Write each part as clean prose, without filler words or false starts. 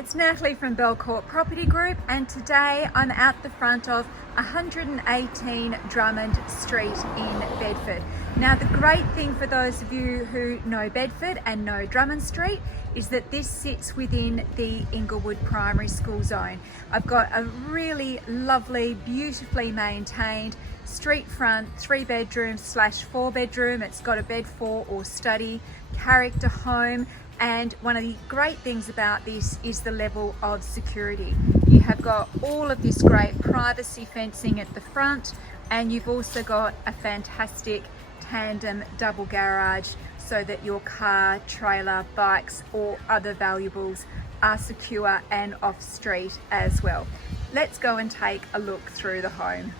it's Natalie from Belcourt Property Group, and today I'm at the front of 118 Drummond Street in Bedford. Now, the great thing for those of you who know Bedford and know Drummond Street is that this sits within the Inglewood Primary School zone. I've got a really lovely, beautifully maintained street front, 3-bedroom/4 bedroom. It's got a bed for or study, character home. And one of the great things about this is the level of security. You have got all of this great privacy fencing at the front, and you've also got a fantastic tandem double garage so that your car, trailer, bikes or other valuables are secure and off street as well. Let's go and take a look through the home.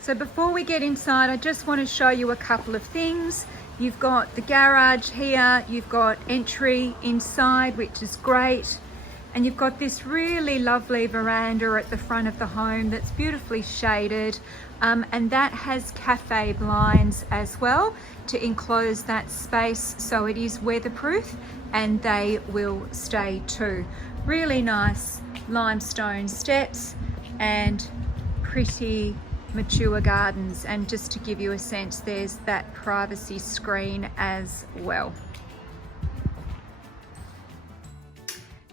So before we get inside, I just want to show you a couple of things. You've got the garage here, you've got entry inside, which is great. And you've got this really lovely veranda at the front of the home that's beautifully shaded. And that has cafe blinds as well to enclose that space so it is weatherproof and they will stay too. Really nice limestone steps and pretty mature gardens, and just to give you a sense, there's that privacy screen as well.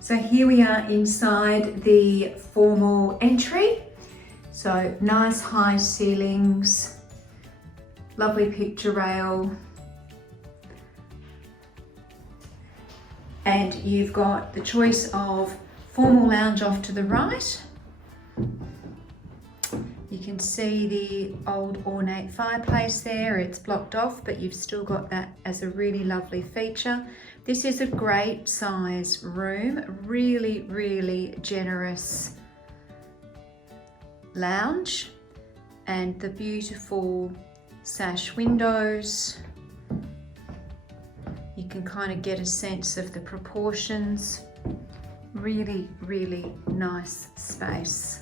So here we are inside the formal entry. So nice high ceilings, lovely picture rail, and you've got the choice of formal lounge off to the right. You can see the old ornate fireplace there. It's blocked off, but you've still got that as a really lovely feature. This is a great size room, really generous lounge, and the beautiful sash windows. You can kind of get a sense of the proportions. Really nice space.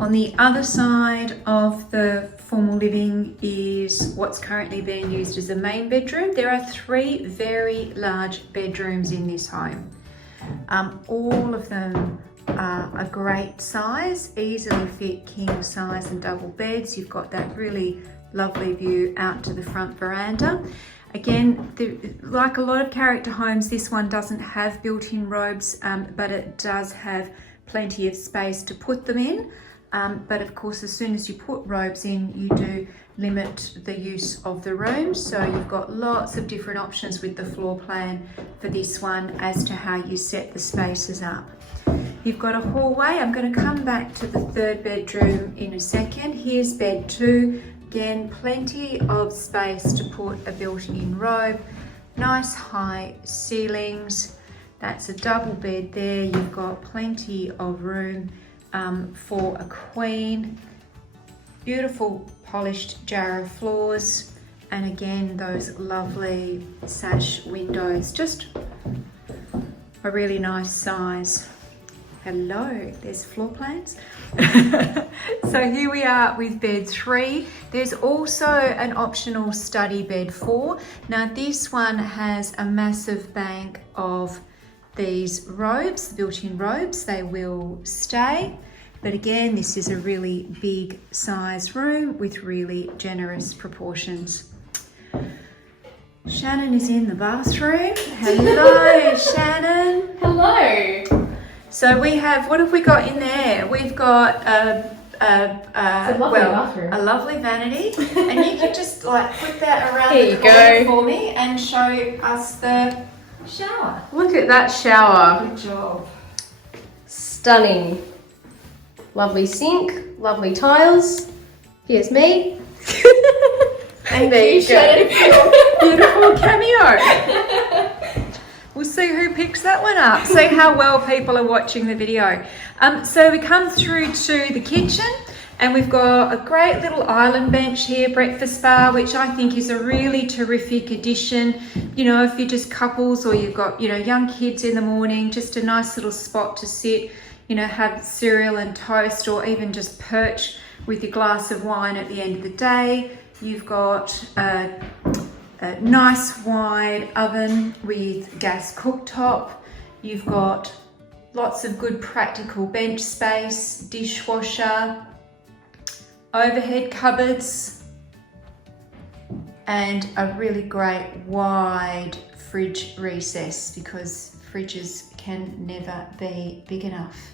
On the other side of the formal living is what's currently being used as a main bedroom. There are 3 very large bedrooms in this home. All of them are a great size, easily fit king size and double beds. You've got that really lovely view out to the front veranda. Again, like a lot of character homes, this one doesn't have built-in robes, but it does have plenty of space to put them in. But of course, as soon as you put robes in, you do limit the use of the room. So you've got lots of different options with the floor plan for this one as to how you set the spaces up. You've got a hallway. I'm going to come back to the 3rd bedroom in a second. Here's bed 2. Again, plenty of space to put a built-in robe. Nice high ceilings. That's a double bed there. You've got plenty of room for a queen. Beautiful polished jarrah floors, and again those lovely sash windows. Just a really nice size. Hello, there's floor plans. So here we are with bed 3. There's also an optional study bed 4. Now this one has a massive bank of these robes, built-in robes. They will stay, but again, this is a really big size room with really generous proportions. Shannon is in the bathroom. Hello, Shannon. Hello. So we have, what have we got in there? We've got It's a lovely bathroom. A lovely vanity, and you can just like put that around Here the you corner go. for me and show us the shower. Look at that shower. Good job. Stunning. Lovely sink, lovely tiles. Here's me. And there you go. Beautiful cameo. We'll see who picks that one up. See how well people are watching the video. So we come through to the kitchen, and we've got a great little island bench here, breakfast bar, which I think is a really terrific addition. You know, if you're just couples or you've got, you know, young kids in the morning, just a nice little spot to sit, you know, have cereal and toast, or even just perch with your glass of wine at the end of the day. You've got a a nice wide oven with gas cooktop. You've got lots of good practical bench space, dishwasher, overhead cupboards, and a really great wide fridge recess because fridges can never be big enough.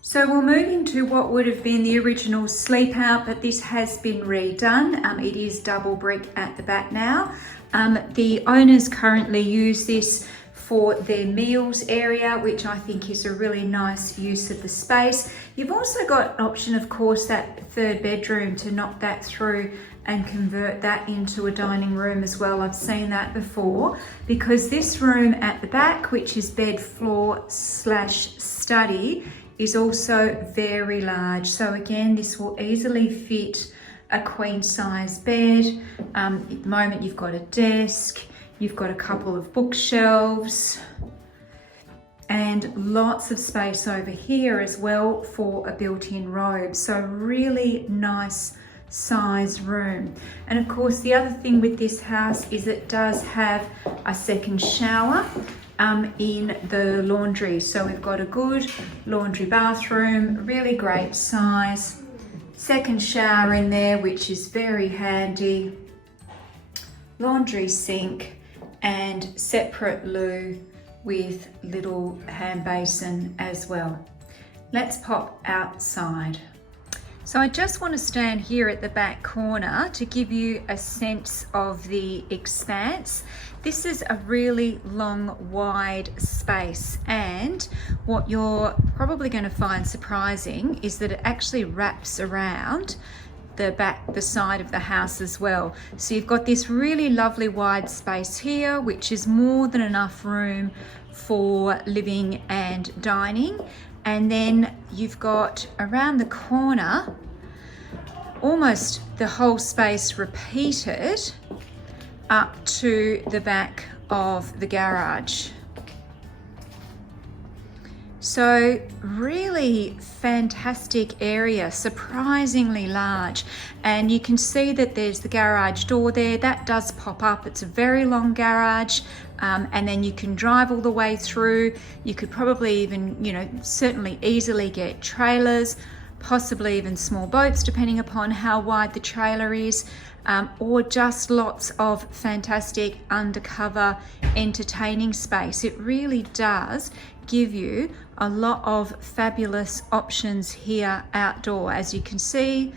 So we'll move into what would have been the original sleep out, but this has been redone. It is double brick at the back now. The owners currently use this for their meals area, which I think is a really nice use of the space. You've also got an option, of course, that third bedroom to knock that through and convert that into a dining room as well. I've seen that before, because this room at the back, which is bed floor / study, is also very large. So again, this will easily fit a queen size bed. At the moment you've got a desk, you've got a couple of bookshelves, and lots of space over here as well for a built-in robe. So really nice size room. And of course the other thing with this house is it does have a second shower in the laundry. So we've got a good laundry bathroom, really great size, second shower in there, which is very handy, laundry sink, and separate loo with little hand basin as well. Let's pop outside. So I just want to stand here at the back corner to give you a sense of the expanse. This is a really long, wide space, and what you're probably going to find surprising is that it actually wraps around the side of the house as well. So you've got this really lovely wide space here, which is more than enough room for living and dining. And then you've got around the corner almost the whole space repeated up to the back of the garage. So really fantastic area, surprisingly large. And you can see that there's the garage door there. That does pop up. It's a very long garage. And then you can drive all the way through. You could probably even, certainly easily get trailers, possibly even small boats, depending upon how wide the trailer is, or just lots of fantastic undercover entertaining space. It really does give you a lot of fabulous options here outdoor. As you can see,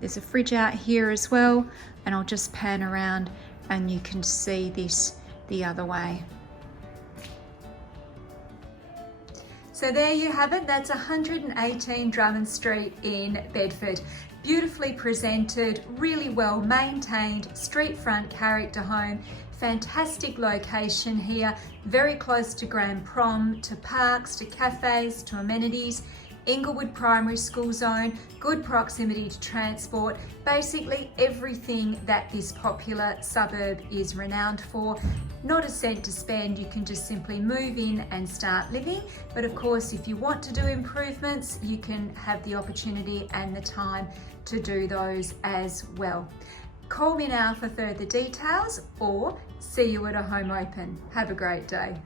there's a fridge out here as well, and I'll just pan around and you can see this the other way. So there you have it. That's 118 Drummond Street in Bedford. Beautifully presented, really well maintained, street front character home. Fantastic location here, very close to Grand Prom, to parks, to cafes, to amenities. Inglewood Primary School zone, good proximity to transport, basically everything that this popular suburb is renowned for. Not a cent to spend, you can just simply move in and start living. But of course, if you want to do improvements, you can have the opportunity and the time to do those as well. Call me now for further details, or see you at a home open. Have a great day.